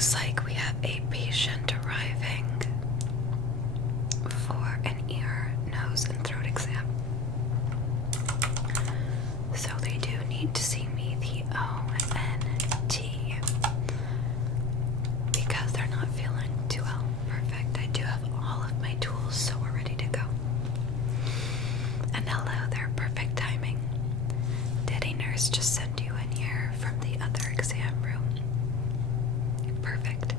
Looks like we have a patient arriving for an ear, nose, and throat exam. So they do need to see me, the ONT, because they're not feeling too well. Perfect. I do have all of my tools, so we're ready to go. And hello there, perfect timing. Did a nurse just send you in here from the other exam room? Perfect.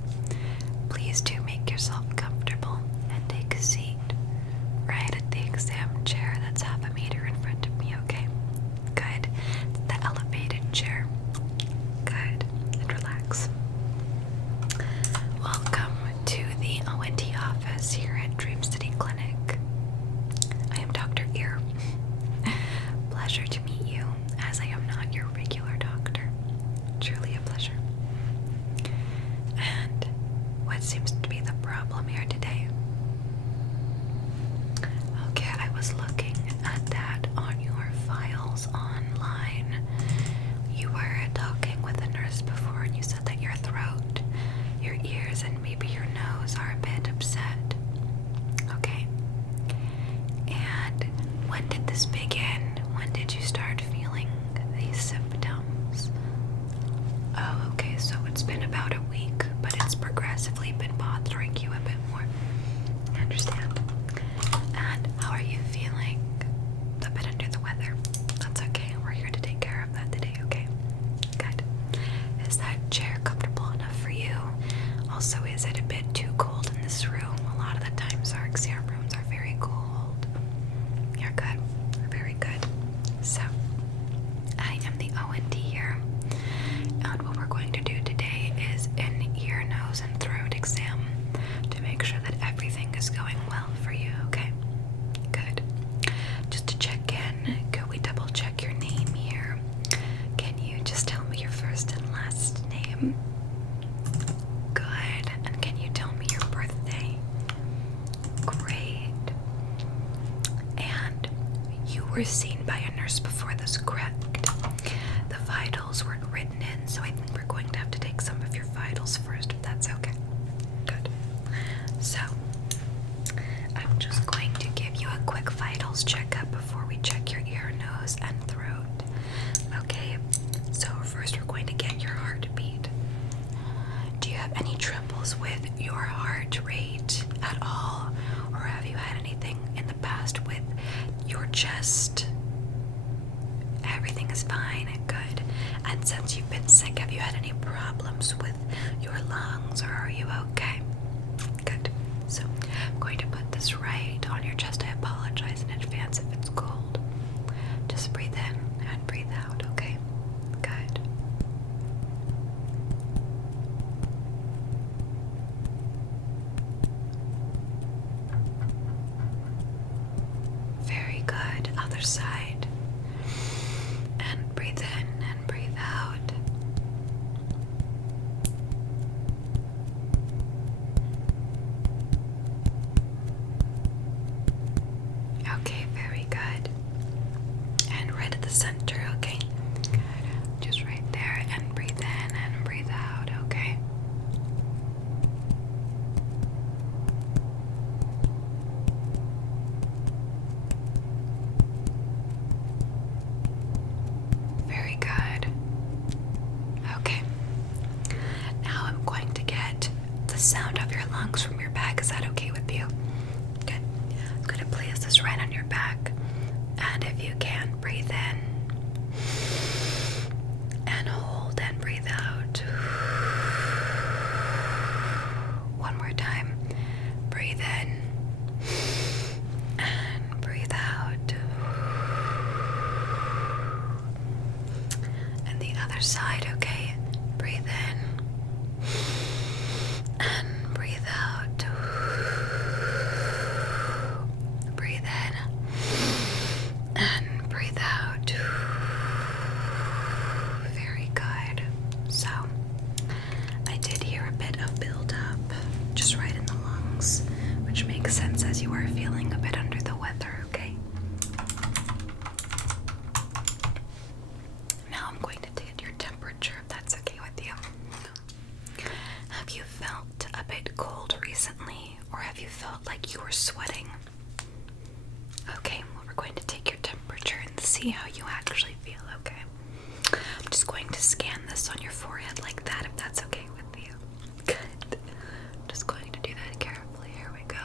Please do make yourself comfortable and take a seat right at the exam chair that's half a meter in front of me, okay? Good. The elevated chair. Good. And relax. Welcome to the ONT office here at Dream City Clinic. I am Dr. Ear. Pleasure to meet you, as I am not your regular doctor. Truly a pleasure. And what seems to be the problem here today? Okay, I was looking at that on your files online. You were talking with a nurse before and you said that your throat, your ears, and maybe your nose are a bit upset. Okay. And when did this begin? When did you start feeling these symptoms? Oh, okay, so it's been about a week, but it's progressively been bothering you a bit more. I understand. And how are you feeling? A bit under the weather. That's okay. We're here to take care of that today, okay? Good. Is that chair comfortable enough for you? Also, is it a bit too cold in this room? A lot of the times our exam rooms are very cold. You're good. Very good. So, I am the ONT here. And what we're going to do today is an ear, nose, and throat exam to make sure that everything is going well for you, okay? Good. Just to check in, could we double check your name here? Can you just tell me your first and last name? Good. And can you tell me your birthday? Great. And you were seen by a nurse before this, correct? The vitals weren't written in, so I think we're going to have to take some of your vitals first, if that's okay. Good. So, I'm just going to give you a quick vitals checkup before we check your ear, nose, and throat. Okay, so first we're going to get your heartbeat. Do you have any troubles with your heart rate at all? Or have you had anything in the past with your chest? Everything is fine and good. And since you've been sick, have you had any problems with your lungs, or are you okay? Good. So I'm going to put this right on your chest. I apologize in advance if it's cold. Just breathe in and breathe out, okay? Good. Very good. Other side. And breathe in and breathe out. Okay, very good. And right at the center, okay? Good. Just right there, and breathe in and breathe out, okay? Very good. Okay. Now I'm going to get the sound of your lungs from your back. Is that okay with you? Good. I'm going to place this right on your back. And if you can, breathe in. And hold and breathe out. One more time. Breathe in. And breathe out. And the other side, okay? Breathe in. And breathe out. Breathe in. And breathe out. Very good. So, I did hear a bit of buildup just right in the lungs, which makes sense as you are feeling a bit under the weather, okay? Now I'm going to take your temperature, if that's okay with you. cold recently, or have you felt like you were sweating? Okay, well, we're going to take your temperature and see how you actually feel, okay? I'm just going to scan this on your forehead like that, if that's okay with you. Good. I'm just going to do that carefully. Here we go.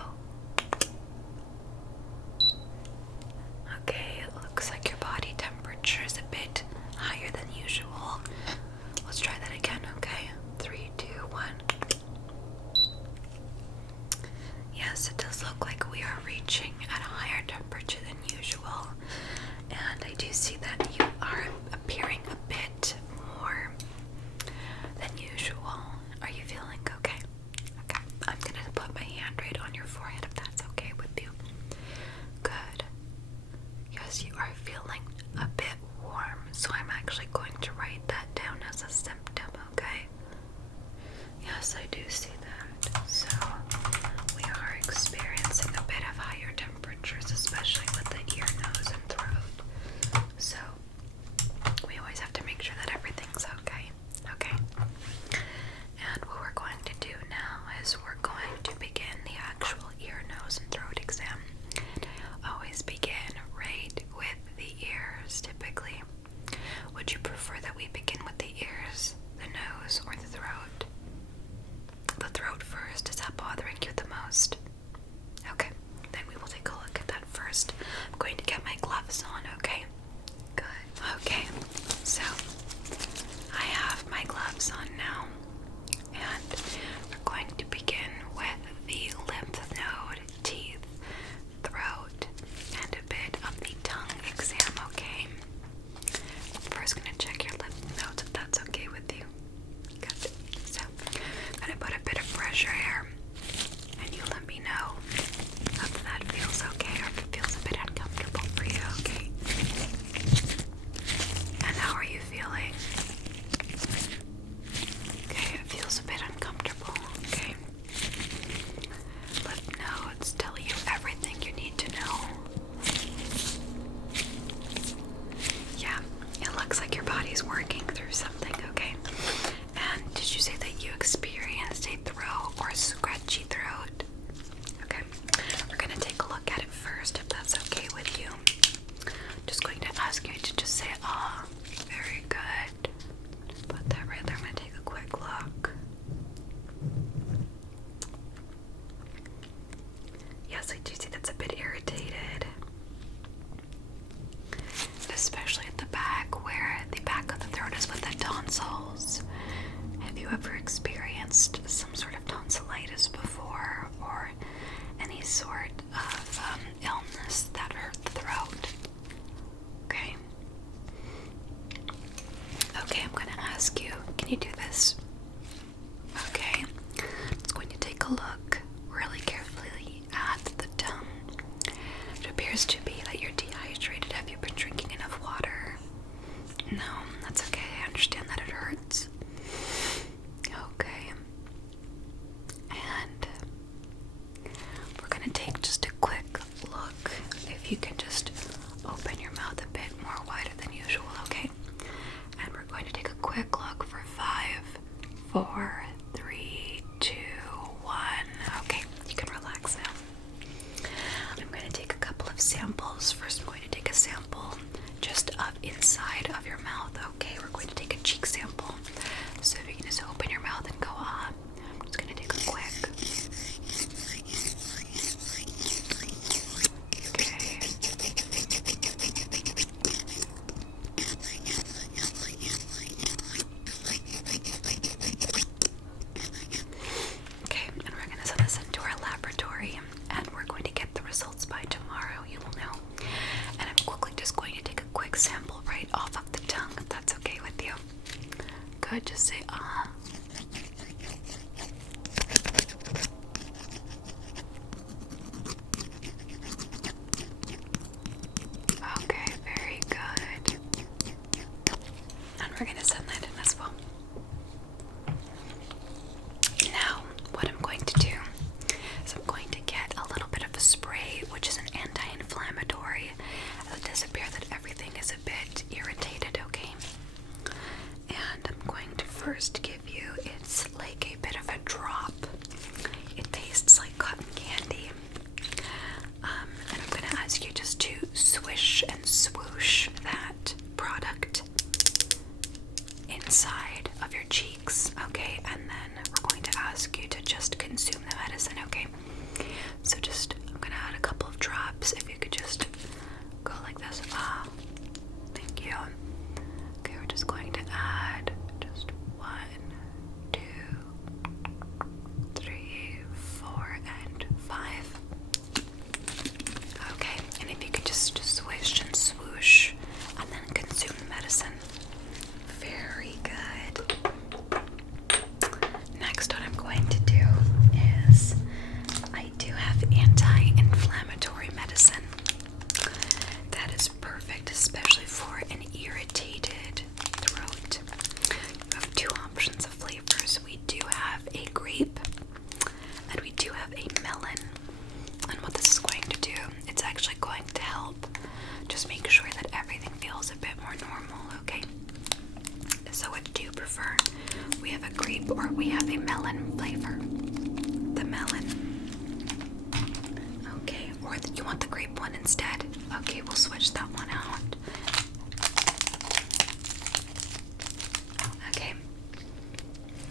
Okay, it looks like your body temperature is a bit higher than usual. Let's try that again, okay? 3, 2, 1. Yes, it does look like we are reaching at a higher temperature than usual. And I do see that you are appearing a bit more than usual. Are you feeling okay? Okay, I'm going to put my hand right on your forehead if that's okay with you. Good. Yes, you are feeling a bit warm, so I'm actually going to write that down as a symptom, okay? Yes, I do see that. So, we are experiencing a bit of higher temperatures, especially with the ear, nose, and throat. So, we always have to make sure that everything's okay. Okay? And what we're going to do now is we're going to begin the actual ear, nose, and throat exam. Always begin right with the ears, typically. Would you prefer that we begin with the ears, the nose, or the throat? The throat first. Is that bothering you the most? Okay, then we will take a look at that first. I'm going to get my gloves on, okay? Good. Okay, so I have my gloves on now, and we're going to begin with the lymph node, teeth, throat, and a bit of the tongue exam, okay? I'm first going to check your lymph nodes if that's okay with you. Good. So, I'm going to put a bit of pressure here, and you let me know if that feels okay or if it feels a bit uncomfortable for you, okay? And how are you feeling? Okay, it feels a bit uncomfortable, okay? Lymph nodes tell you everything you need to know. Yeah, it looks like your body's working through something, okay? And did you say that you experienced a throat or a scratchy throat? Okay, we're gonna take a look at it first, if that's okay with you. Just going to ask you to just say, ah, very good. Put that right there. I'm gonna take a quick look. Yes, I do see that's a bit irritated. Especially at the back, where the back of the throat is with the tonsils. Have you ever experienced some sort of tonsillitis before, or any sort of illness that hurt the throat? Okay. Okay, I'm going to ask you, can you do this? Okay. It's going to take a look really carefully at the tongue. It appears to be that you're dehydrated. Have you been drinking enough water? No, that's okay. I understand that it hurts. Okay. And we're going to take just a quick look. If you can just open your mouth a bit more wider than usual, okay? And we're going to take a quick look for 5, 4, 3, 2, 1. Okay, you can relax now. I'm going to take a couple of samples. First, I'm going to take a sample just of inside of your mouth. Okay, we're going to take a cheek sample. So if you can just open your mouth and go on. I'm just going to take a quick. Okay. Okay, and we're going to send this into our laboratory, and we're going to get the results by tomorrow. You will know. And I'm quickly just going to take a quick sample right off of the tongue, if that's okay with you. Good, just say ah. Okay, very good. And we're going to send that in as well. Now, what I'm going to do is I'm going to get a little bit of a spray, which is an anti-inflammatory. It does appear that everything is a bit irritated, okay? And I'm going to first give you, it's like a bit of a drop. one side of your cheeks, okay? And then we're going to ask you to just consume the medicine, okay? So I'm gonna add a couple of drops. If you could just go like this. Thank you. Okay, we're just going to add just 1, 2, 3, 4, and 5. Okay, and if you could just swish and swoosh and then consume the medicine. Very good. Next, what I'm going to do is I do have anti-inflammatory medicine. That is perfect, especially for an irritated throat. You have 2 options of flavors. We do have a grape and we do have a melon. And what this is going to do, it's actually going to help just make sure that everything feels a bit more normal, okay? So what do you prefer? We have a grape or we have a melon flavor? The melon. Okay, or you want the grape one instead? Okay, we'll switch that one out. Okay.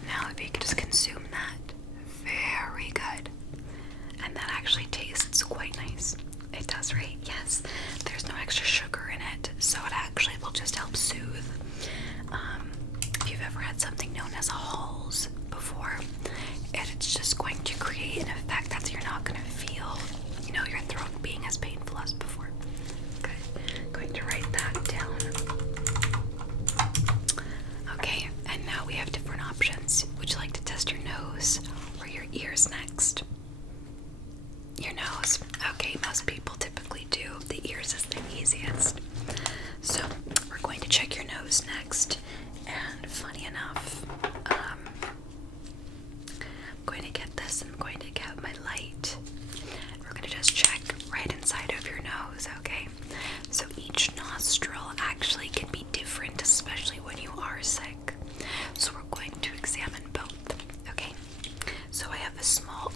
Now if you could just consume that. Very good. And that actually tastes quite nice. It does, right? Yes. There's no extra sugar in it, so it actually will just help soothe. If you've ever had something known as a Halls before, it's just going to create an effect that you're not going to feel, your throat being as painful as before. Good. Going to write that down. Okay, and now we have different options. Would you like to test your nose or your ears next? Your nose. Okay, most people typically do. The ears is the easiest. So we're going to check your nose next. And funny enough, I'm going to get this. I'm going to get my light. We're going to just check right inside of your nose, okay? So each nostril actually can be different, especially when you are sick. So we're going to examine both, okay? So I have a small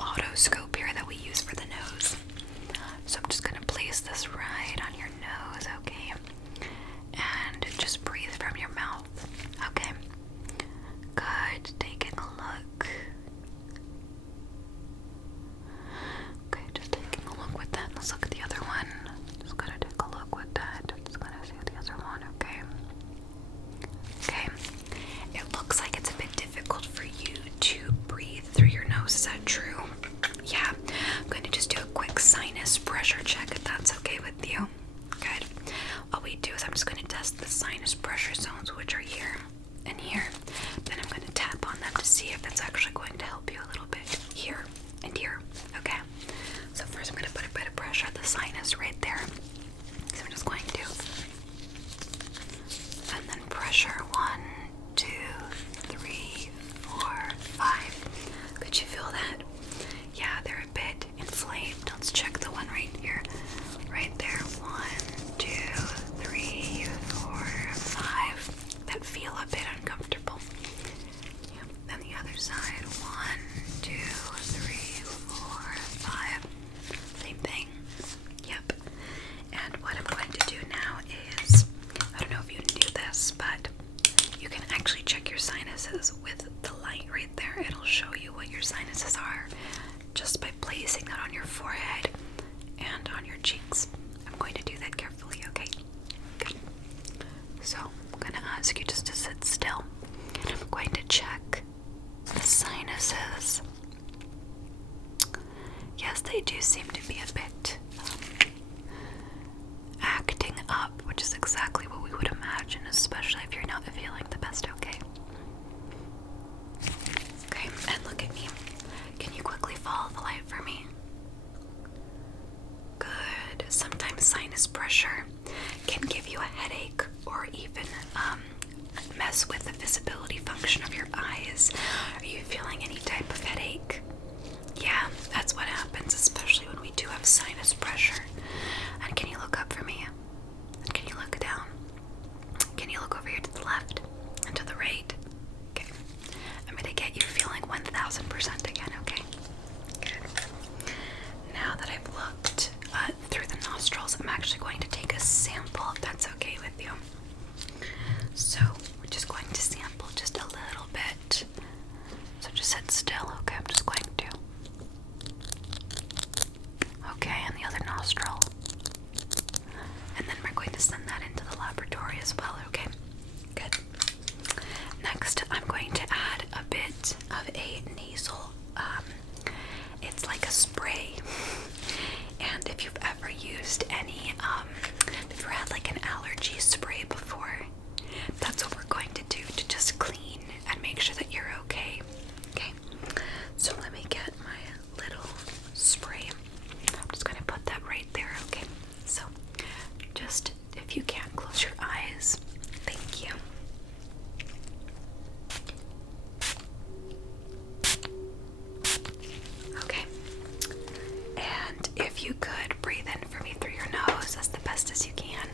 you could breathe in for me through your nose as the best as you can,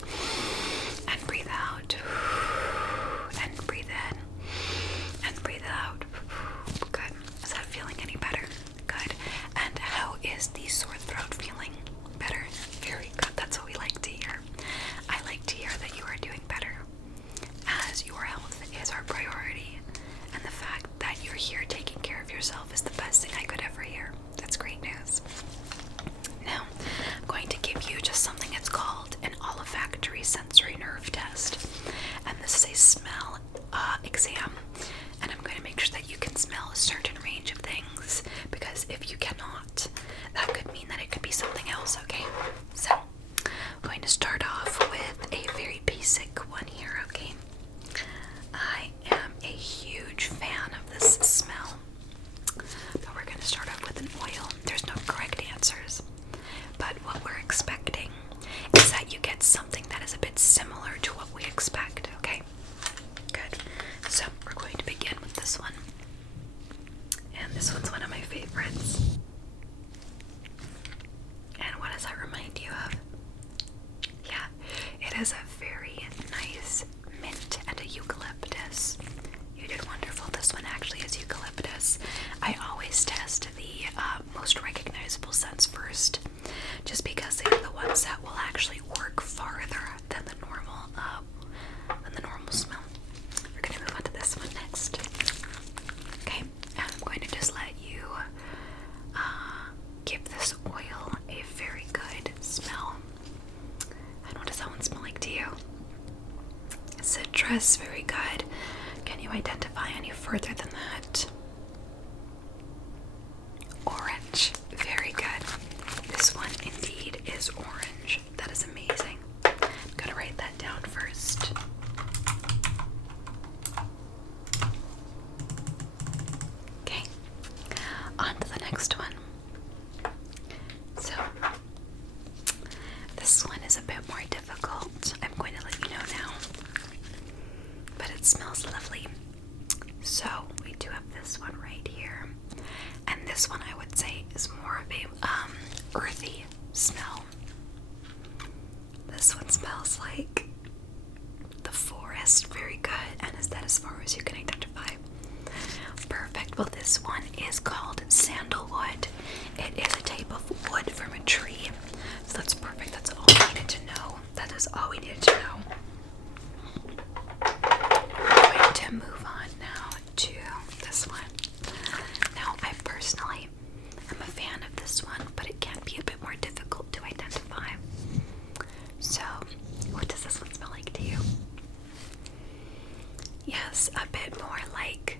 and breathe out, and breathe in, and breathe out. Good. Is that feeling any better? Good. And how is the sore throat feeling? Better? Very good. That's what we like to hear. I like to hear that you are doing better, as your health is our priority, and the fact that you're here taking care of yourself is the best thing I could ever hear. That's great news. Now, I'm going to give you just something that's called an olfactory sensory nerve test, and this is a smell exam, and I'm going to make sure that you can smell a certain range of things, because if you cannot, that could mean that it could be something else, okay? So, I'm going to start off with a very basic one here, okay? I am a huge fan of this smell, but we're going to start off with an oil. There's no correct answers, but what we're expecting is that you get something that is a bit similar to what we expect, okay? Good. So we're going to begin with this one, and this one's one of my favorites. And what does that remind you of? Yeah, it is a very nice mint and a eucalyptus. You did wonderful. This one actually is eucalyptus. I always test the most recognizable scents first, just because they are the ones that will actually work farther than the normal smell. We're gonna move on to this one next. Okay, and I'm going to just let you give this oil a very good smell. And what does that one smell like to you? Citrus, very good. Can you identify any further than that? Orange, very good. This one indeed is orange. That is amazing. I'm gonna write that down first. Okay, on to the next one. So, this one is a bit more difficult. I'm going to let you know now, but it smells lovely. So, we do have this one right here, and this one I would say is more of a earthy smell. This one smells like the forest, very good, and is that as far as you can identify? Perfect. Well, this one is called Sandalwood. It is a type of wood from a tree, so that's perfect. That's all we needed to know. That is all we needed to know. We're going to move on now to this one. Now, I personally am a fan of this one, but it can be a bit more difficult to identify. So, what does this one smell like to you? Yes, a bit more like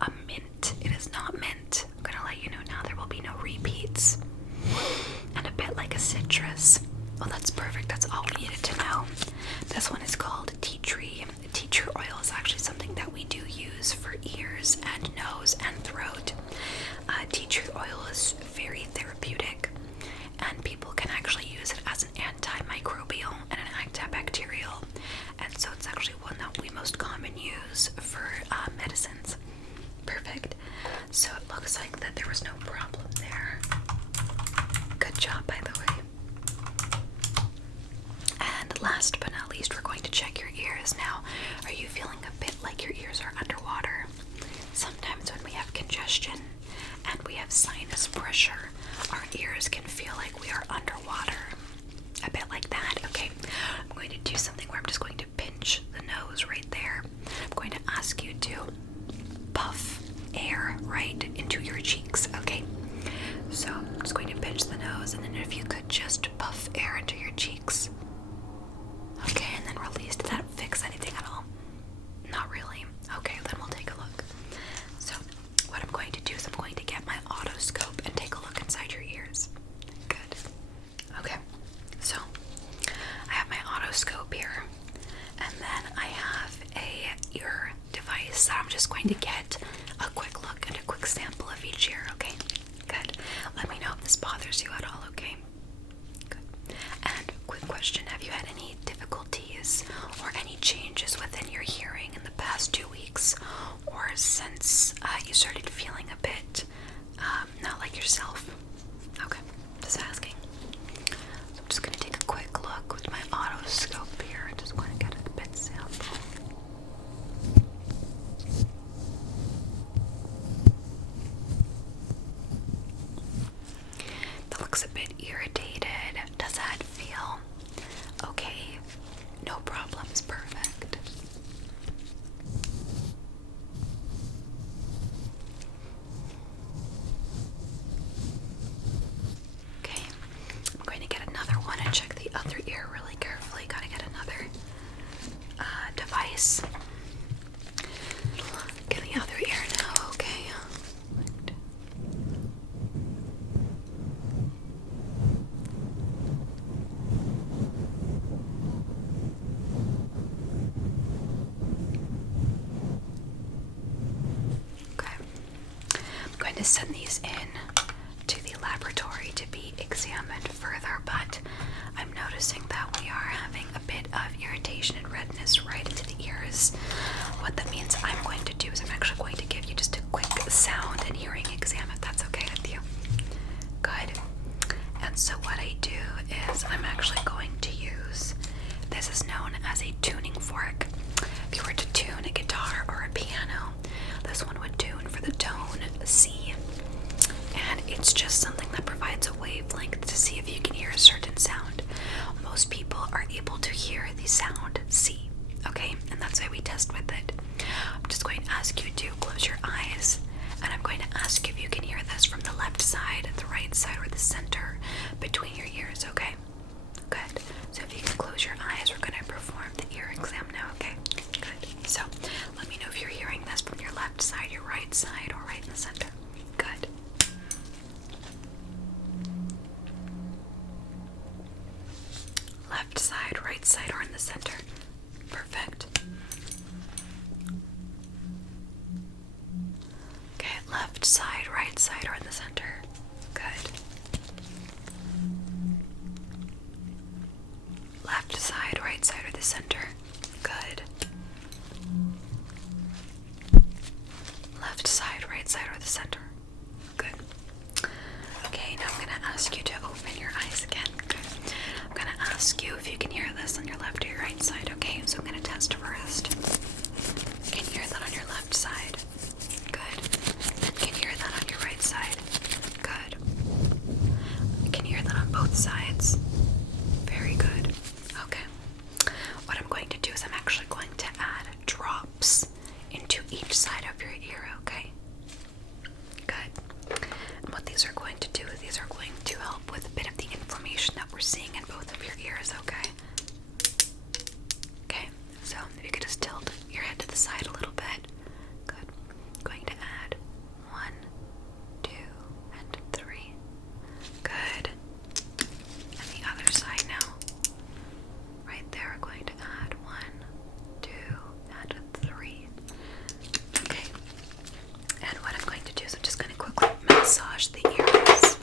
a mint. It is not mint. I'm going to let you know now, there will be no repeats. And a bit like a citrus. Well, that's perfect. That's all we needed to know. This one is called tea tree. Tea tree oil is actually something that we do use for ears and nose and throat. Tea tree oil is very therapeutic, and people can actually use it as an antimicrobial and an antibacterial, and so it's actually one that we most common use for medicines. Perfect. So it looks like that there was no problem there. Good job, by the way. And last but not least, we're going to check your ears now. Are you feeling a bit like your ears are underwater? Sometimes when we have congestion and we have sinus pressure, our ears can feel like we are underwater. A bit like that. Okay, I'm going to do something where I'm just going to pinch the nose right there. I'm going to ask you to puff air right into your cheeks, okay? So I'm just going to pinch the nose, and then if you could just puff air into your cheeks. Okay, and then release. Did that fix anything at all? Not really. Okay, then we'll take a look. So what I'm going to do is I'm going to get my otoscope and take a look inside your ears. Good. Okay, so I have my otoscope here, and then I have a ear device that I'm just going to get a quick look and a quick sample of each ear, okay? Good. Let me know if this bothers you at all, okay? Good. And quick question, have you had any difficulties or any changes within your hearing in the past 2 weeks, or since you started feeling a bit not like yourself? Okay, just asking. to send these in to the laboratory to be examined further, but I'm noticing that we are having a bit of irritation and redness right into the ears. What that means I'm going to do is I'm actually going to give you just a quick sound and hearing exam, if that's okay with you. Good. And so what I do is I'm actually going to use, this is known as a tuning fork. If you were to tune a guitar or a piano, this one would tune for the tone C. And it's just something that provides a wavelength to see if you can hear a certain sound. Most people are able to hear the sound C, okay? And that's why we test with it. I'm just going to ask you to close your eyes, and I'm going to ask you if you can hear this from the left side, the right side, or the center between your ears, okay? Good. So if you can close your eyes, we're going to perform the ear exam now, okay? Good. So let me know if you're hearing this from your left side, your right side, or right in the center. Good. Left side, right side, or in the center. Perfect. Okay, left side, right side, or in the center. Good. Left side, right side, or the center. Good. Left side, right side, or the center. Good. Okay, now I'm going to ask you to open your eyes again. Good. I'm going to ask you if you can hear this on your left or your right side, okay? So I'm going to test first. Can you hear that on your left side? Good. Can you hear that on your right side? Good. Can you hear that on both sides? Very good. Okay. What I'm going to do is I'm actually going to add drops into each side of your ear, okay? Good. And what these are going to do is these are going to help with a bit of the inflammation that we're seeing in both of your ears, okay? Okay, so if you could just tilt your head to the side a little bit. Good. I'm going to add 1, 2, and 3. Good. And the other side now. Right there, we're going to add 1, 2, and 3. Okay. And what I'm going to do is I'm just going to quickly massage the ears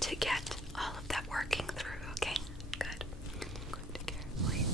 to get all of that working through, okay? Good. I'm going to carefully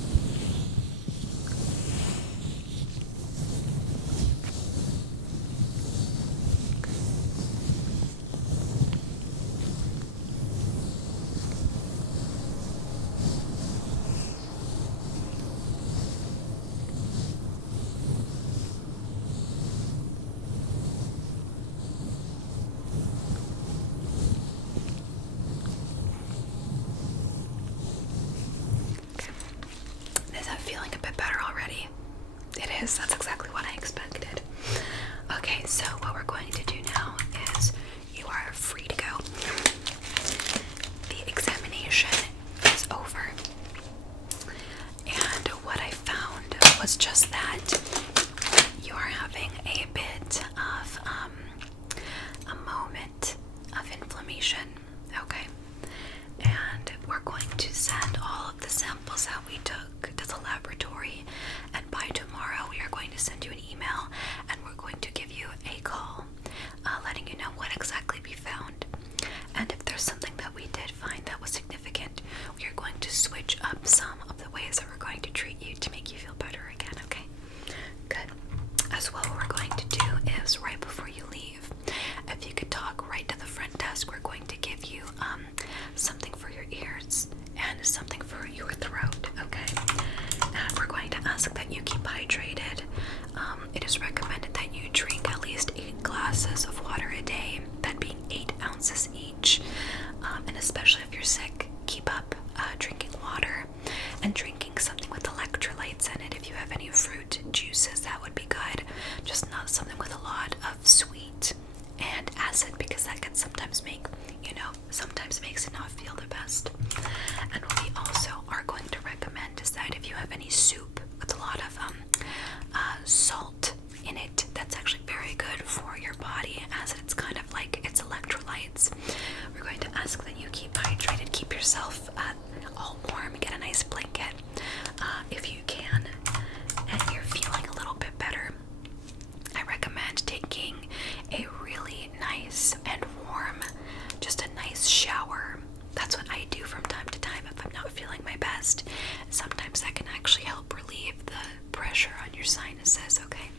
your sinuses, okay?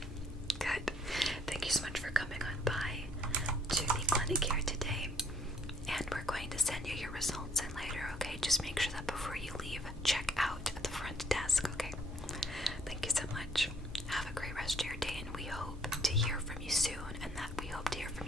Good. Thank you so much for coming on by to the clinic here today. And we're going to send you your results in later, okay? Just make sure that before you leave, check out at the front desk, okay? Thank you so much. Have a great rest of your day, and we hope to hear from you soon, and that we hope to hear from